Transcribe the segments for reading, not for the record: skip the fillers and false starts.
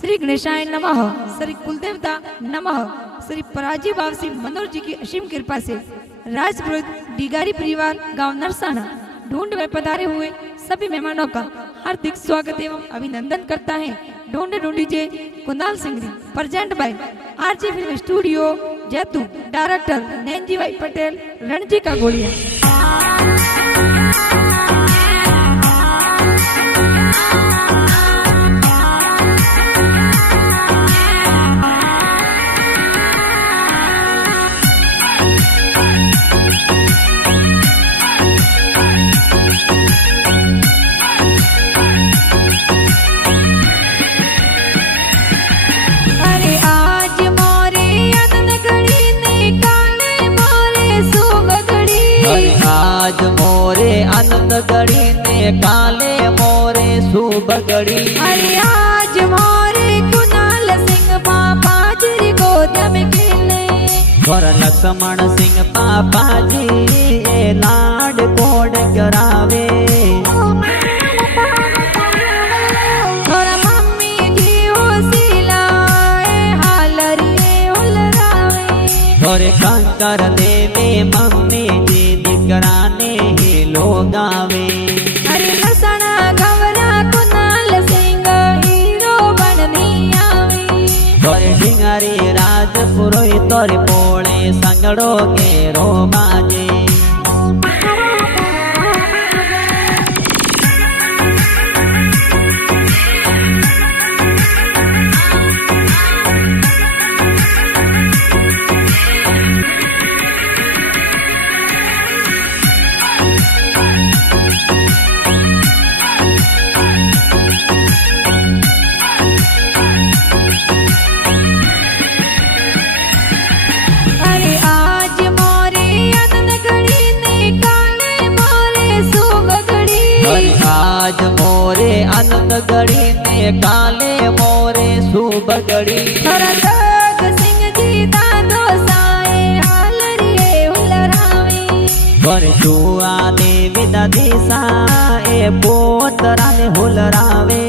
श्री गणेशाय नमः, श्री कुलदेवता नमः। श्री पराजी बाव श्री मनोहर जी की असीम कृपा से राजपुरोहित डिगारी परिवार गांव नरसाना ढूंढ में पधारे हुए सभी मेहमानों का हार्दिक स्वागत एवं अभिनंदन करता है। ढूंढे ढूंढीजे Kunal Singh ji, present by RJ film studio जैतून, डायरेक्टर नैनजी भाई पटेल, रणजी का गोलिया। आज मोरे आनंद गड़ी ने काले मोरे शुभ गड़ी। अरे आज मोरे कुणाल सिंह पापा जी गोद में खेले। और लक्ष्मण सिंह पापा जी ए लाड कोड करावे। और मम्मी जी होशिला हालरिए उलरावे। और शंकर देवी मम्मी जी दिकराने ही लोग आवे। अरे हसना गवरा कुणाल सिंह हीरो बननी आवे। और ढिंगारी राज पुरोहित और पोले संगड़ो के रो बाजे। आज मोरे आनंद गड़ी ने काले मोरे शुभ गड़ी। जग सिंह जी दादो साए हालरिए हुलरावे। और जुआ देवी दादी साए पोतरा ने हुलरावे।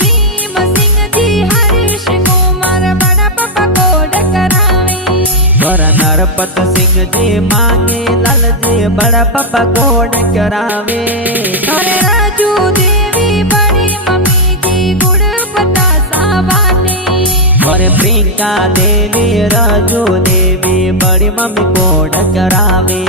भीम सिंह जी हरीश कुमार बड़ा पापा कोड करावे। और नरपत सिंह जी मांगे लाल जी बड़ा पापा कोड करावे। और राजू देवी बड़ी मम्मी जी गुड़ बतासा बाटे। और प्रियंका देवी राजू देवी बड़ी मम्मी कोड करावे।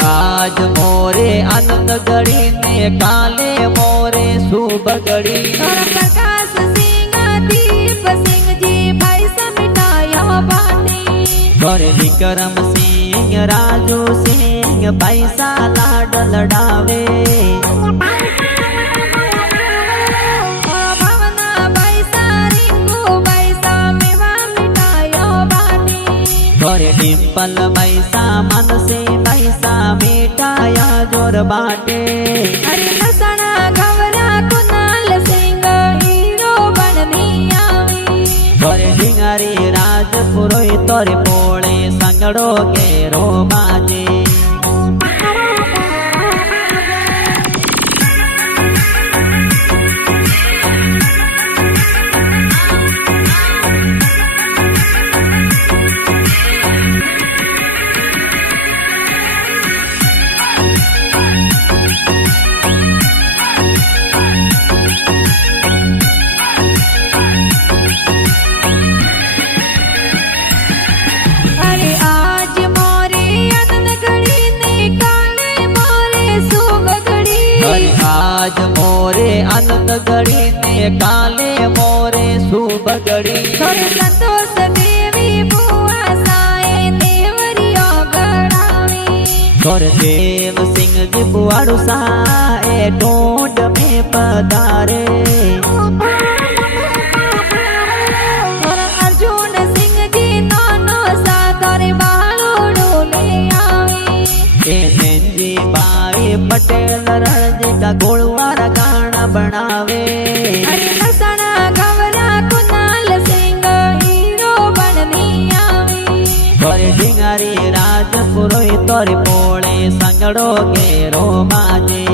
आज मोरे आनंद गड़ी ने काले मोरे शुभ गड़ी। प्रकाश सिंह दीप सिंह जी भाई समिटाया बाटे। और विक्रम सिंह राजू सिंह पैसा लाड लड़ावे। भवना पैसा रिंगू पैसा मेवा मिटाया बाटे। और डिम्पल पैसा मन से पैसा मिटाया जोर बाटे। अरे हसना गवरा कुणाल सिंह हीरो बननी आवे। और ढिंगारी राज पुरोहित और पोले संगड़ो के रो बाजे। आज मोरे आनंद गड़ी ने काले मोरे शुभ गड़ी। संतोष देवी बुआ साए देवरिया गड़ावी। और देव सिंह जी बुआड़ू साए ढूंढ में पधारे और अर्जुन सिंह जी नानो सा दरबारो डोले आवे जी भाई पटेल रणजी का गोलवारा गाना बनावे अरे नरसाना गवरा कुनाल सिंह हीरो बननी आवे और ढिंगारी राज पुरोहित तोरे पोळे संगड़ो घेरो बाजे